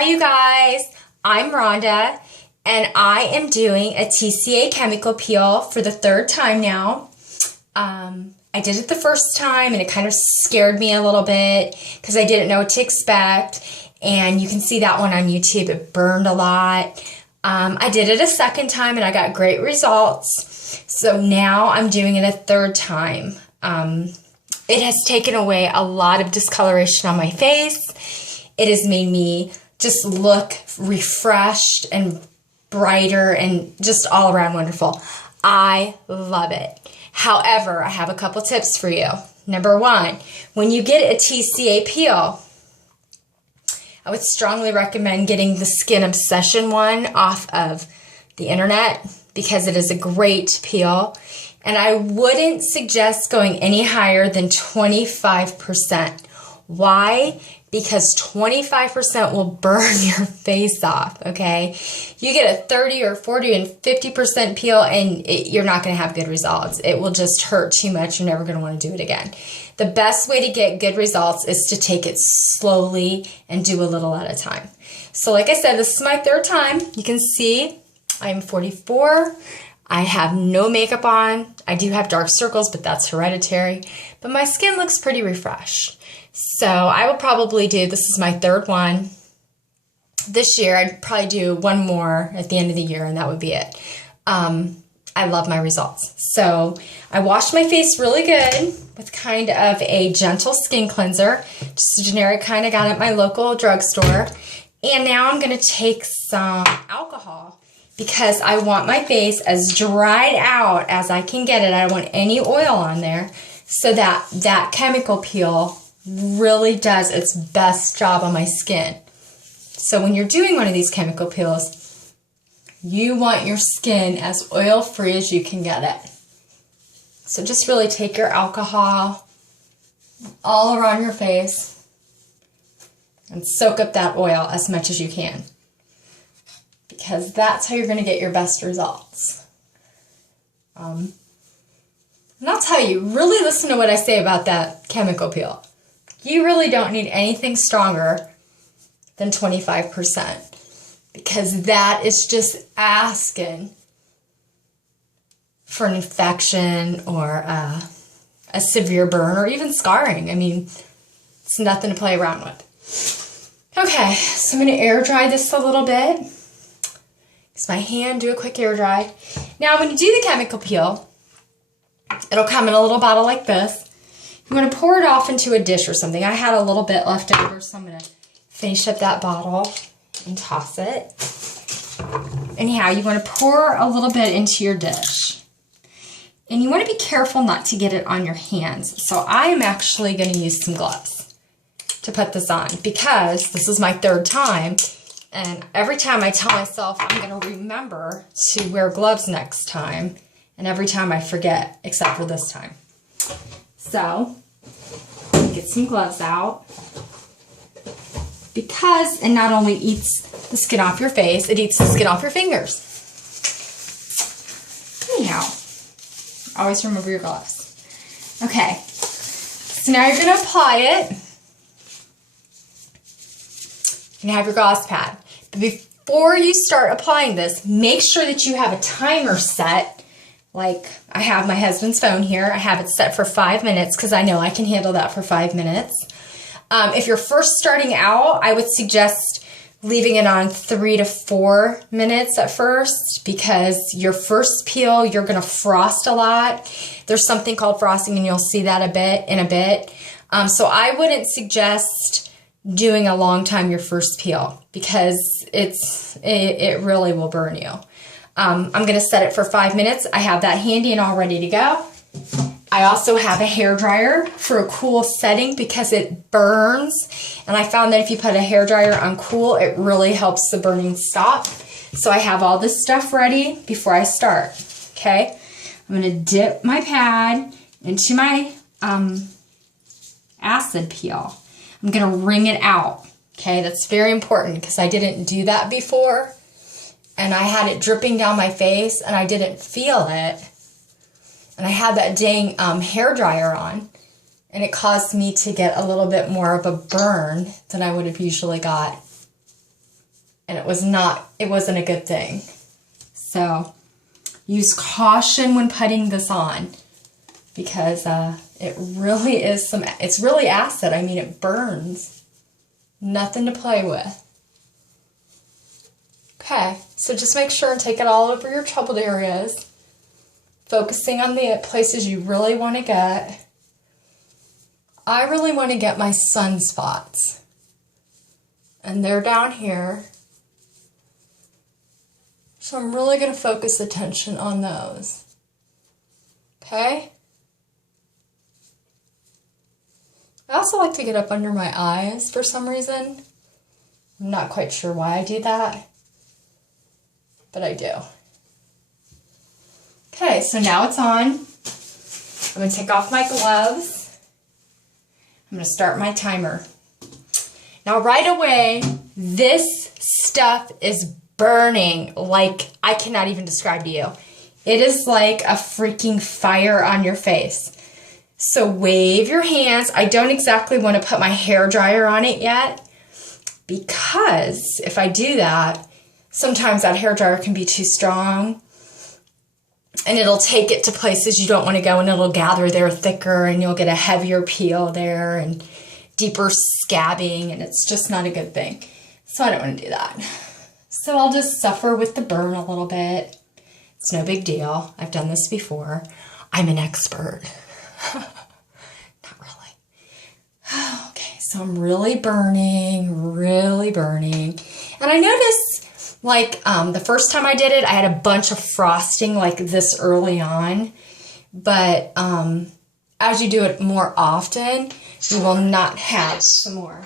Hi you guys, I'm Rhonda and I am doing a TCA chemical peel for the third time now. I did it the first time and it kind of scared me a little bit because I didn't know what to expect, and you can see that one on YouTube, it burned a lot. I did it a second time and I got great results, so now I'm doing it a third time. It has taken away a lot of discoloration on my face. It has made me just look refreshed and brighter and just all around wonderful. I love it. However, I have a couple tips for you. Number one, when you get a TCA peel, I would strongly recommend getting the Skin Obsession one off of the internet because it is a great peel. And I wouldn't suggest going any higher than 25%. Why? Because 25% will burn your face off, okay? You get a 30 or 40 and 50% peel and you're not going to have good results. It will just hurt too much. You're never going to want to do it again. The best way to get good results is to take it slowly and do a little at a time. So like I said, this is my third time. You can see I'm 44. I have no makeup on. I do have dark circles, but that's hereditary. But my skin looks pretty refreshed. So I will probably do, this is my third one. This year, I'd probably do one more at the end of the year, and that would be it. I love my results. So I washed my face really good with kind of a gentle skin cleanser, just a generic kind I got at my local drugstore. And now I'm going to take some alcohol because I want my face as dried out as I can get it. I don't want any oil on there, so that that chemical peel really does its best job on my skin. So when you're doing one of these chemical peels, you want your skin as oil-free as you can get it. So just really take your alcohol all around your face and soak up that oil as much as you can, because that's how you're going to get your best results. And I'll tell you, really listen to what I say about that chemical peel. You really don't need anything stronger than 25%, because that is just asking for an infection or a severe burn or even scarring. I mean, it's nothing to play around with. Okay, so I'm going to air dry this a little bit. Use my hand, do a quick air dry. Now, when you do the chemical peel, it'll come in a little bottle like this. You want to pour it off into a dish or something. I had a little bit left over, so I'm going to finish up that bottle and toss it. Anyhow, you want to pour a little bit into your dish. And you want to be careful not to get it on your hands. So I am actually going to use some gloves to put this on, because this is my third time. And every time I tell myself I'm going to remember to wear gloves next time. And every time I forget, except for this time. So, get some gloves out, because it not only eats the skin off your face, it eats the skin off your fingers. Anyhow, always remember your gloves. Okay, so now you're going to apply it. You're going to have your gauze pad. But before you start applying this, make sure that you have a timer set. Like, I have my husband's phone here. I have it set for 5 minutes because I know I can handle that for 5 minutes. If you're first starting out, I would suggest leaving it on 3 to 4 minutes at first, because your first peel, you're going to frost a lot. There's something called frosting, and you'll see that in a bit. So I wouldn't suggest doing a long time your first peel, because it really will burn you. I'm going to set it for 5 minutes. I have that handy and all ready to go. I also have a hairdryer for a cool setting because it burns. And I found that if you put a hairdryer on cool, it really helps the burning stop. So I have all this stuff ready before I start. Okay, I'm going to dip my pad into my acid peel. I'm going to wring it out. Okay, that's very important because I didn't do that before. And I had it dripping down my face, and I didn't feel it. And I had that dang hair dryer on, and it caused me to get a little bit more of a burn than I would have usually got and it wasn't a good thing. So use caution when putting this on, because it's really acid. I mean, it burns. Nothing to play with. Okay, so just make sure and take it all over your troubled areas, focusing on the places you really want to get. I really want to get my sunspots, and they're down here. So I'm really going to focus attention on those. Okay? I also like to get up under my eyes for some reason. I'm not quite sure why I do that, but I do. Okay, so now it's on. I'm going to take off my gloves. I'm going to start my timer. Now right away, this stuff is burning like I cannot even describe to you. It is like a freaking fire on your face. So wave your hands. I don't exactly want to put my hair dryer on it yet, because if I do that, sometimes that hair dryer can be too strong and it'll take it to places you don't want to go, and it'll gather there thicker and you'll get a heavier peel there and deeper scabbing, and it's just not a good thing. So I don't want to do that. So I'll just suffer with the burn a little bit. It's no big deal. I've done this before. I'm an expert. Not really. Okay, so I'm really burning. And I noticed, like, the first time I did it, I had a bunch of frosting like this early on. But as you do it more often, you will not have some more.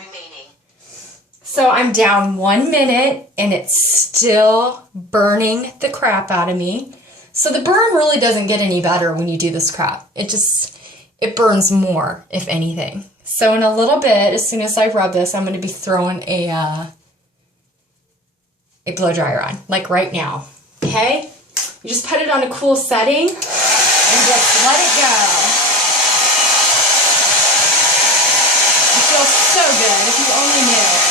So I'm down 1 minute and it's still burning the crap out of me. So the burn really doesn't get any better when you do this crap. It burns more, if anything. So in a little bit, as soon as I rub this, I'm going to be throwing a blow dryer on, like right now. Okay? You just put it on a cool setting and just let it go. It feels so good if you only knew.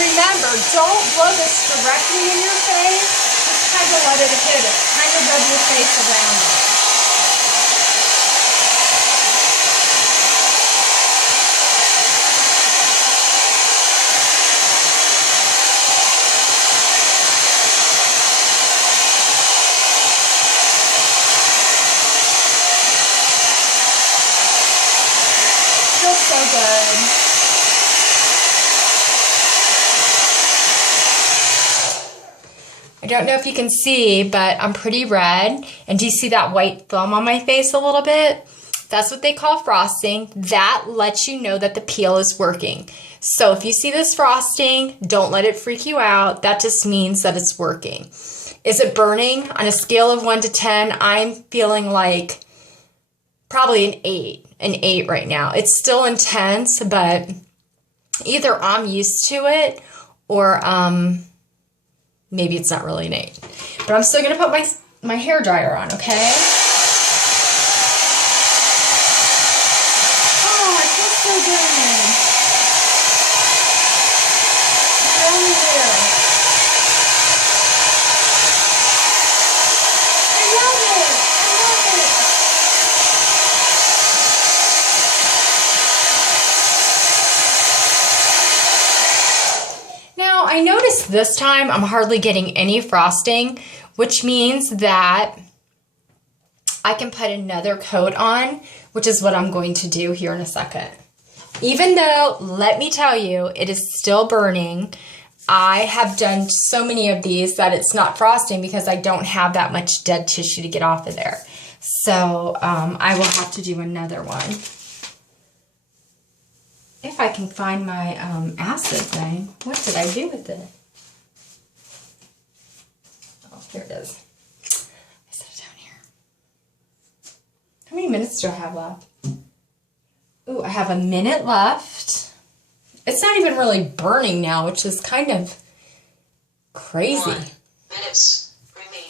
Remember, don't blow this directly in your face. Just kind of let it hit it. Kind of rub your face around it. Feels so good. I don't know if you can see, but I'm pretty red. And do you see that white film on my face a little bit? That's what they call frosting. That lets you know that the peel is working. So if you see this frosting, don't let it freak you out. That just means that it's working. Is it burning? On a scale of 1 to 10, I'm feeling like probably an 8. An 8 right now. It's still intense, but either I'm used to it or maybe it's not really an 8. But I'm still going to put my hair dryer on, okay? Oh, it feels so good. It really do. I love it. Now, I noticed this time I'm hardly getting any frosting, which means that I can put another coat on, which is what I'm going to do here in a second. Even though, let me tell you, it is still burning. I have done so many of these that it's not frosting because I don't have that much dead tissue to get off of there. So I will have to do another one. If I can find my acid thing. What did I do with it? Oh, here it is. I set it down here. How many minutes do I have left? Ooh, I have a minute left. It's not even really burning now, which is kind of crazy. 1 minute remaining.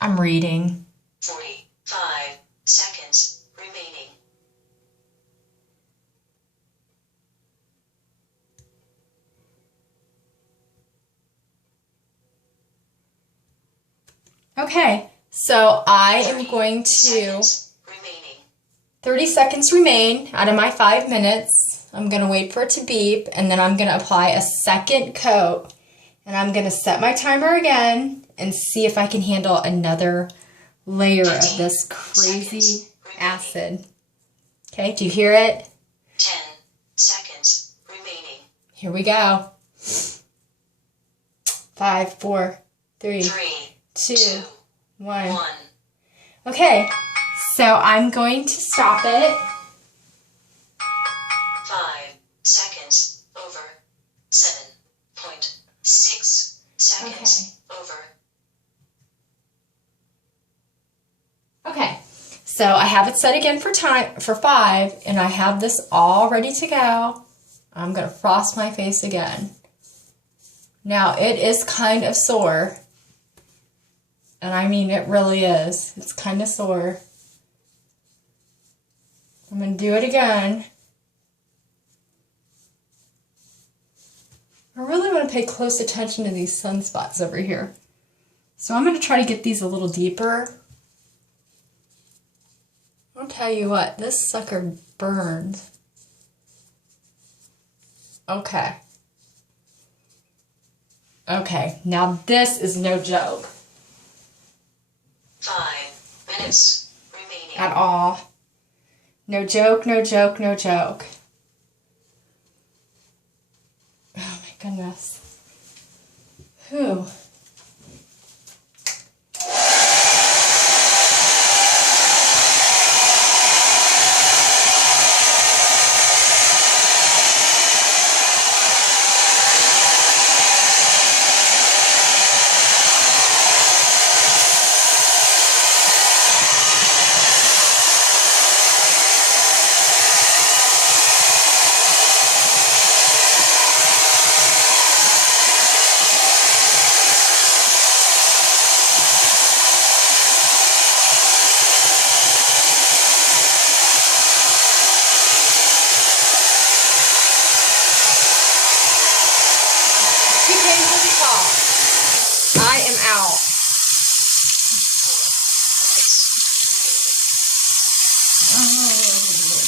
I'm reading. 45 seconds remaining. Okay, so I am 30 going to, seconds remaining. 30 seconds remain out of my 5 minutes. I'm going to wait for it to beep, and then I'm going to apply a second coat. And I'm going to set my timer again and see if I can handle another layer of this crazy acid. Okay, do you hear it? 10 seconds remaining. Here we go. 5, 4, 3, 2, 1. Okay, so I'm going to stop it. 5 seconds over. 7.6 seconds over. Okay, so I have it set again for 5, and I have this all ready to go. I'm going to frost my face again. Now, it is kind of sore. And I mean, it really is. It's kind of sore. I'm going to do it again. I really want to pay close attention to these sunspots over here. So I'm going to try to get these a little deeper. I'll tell you what, this sucker burns. Okay. Okay, now this is no joke. 5 minutes remaining. At all. No joke, no joke, no joke. Oh my goodness. Whew.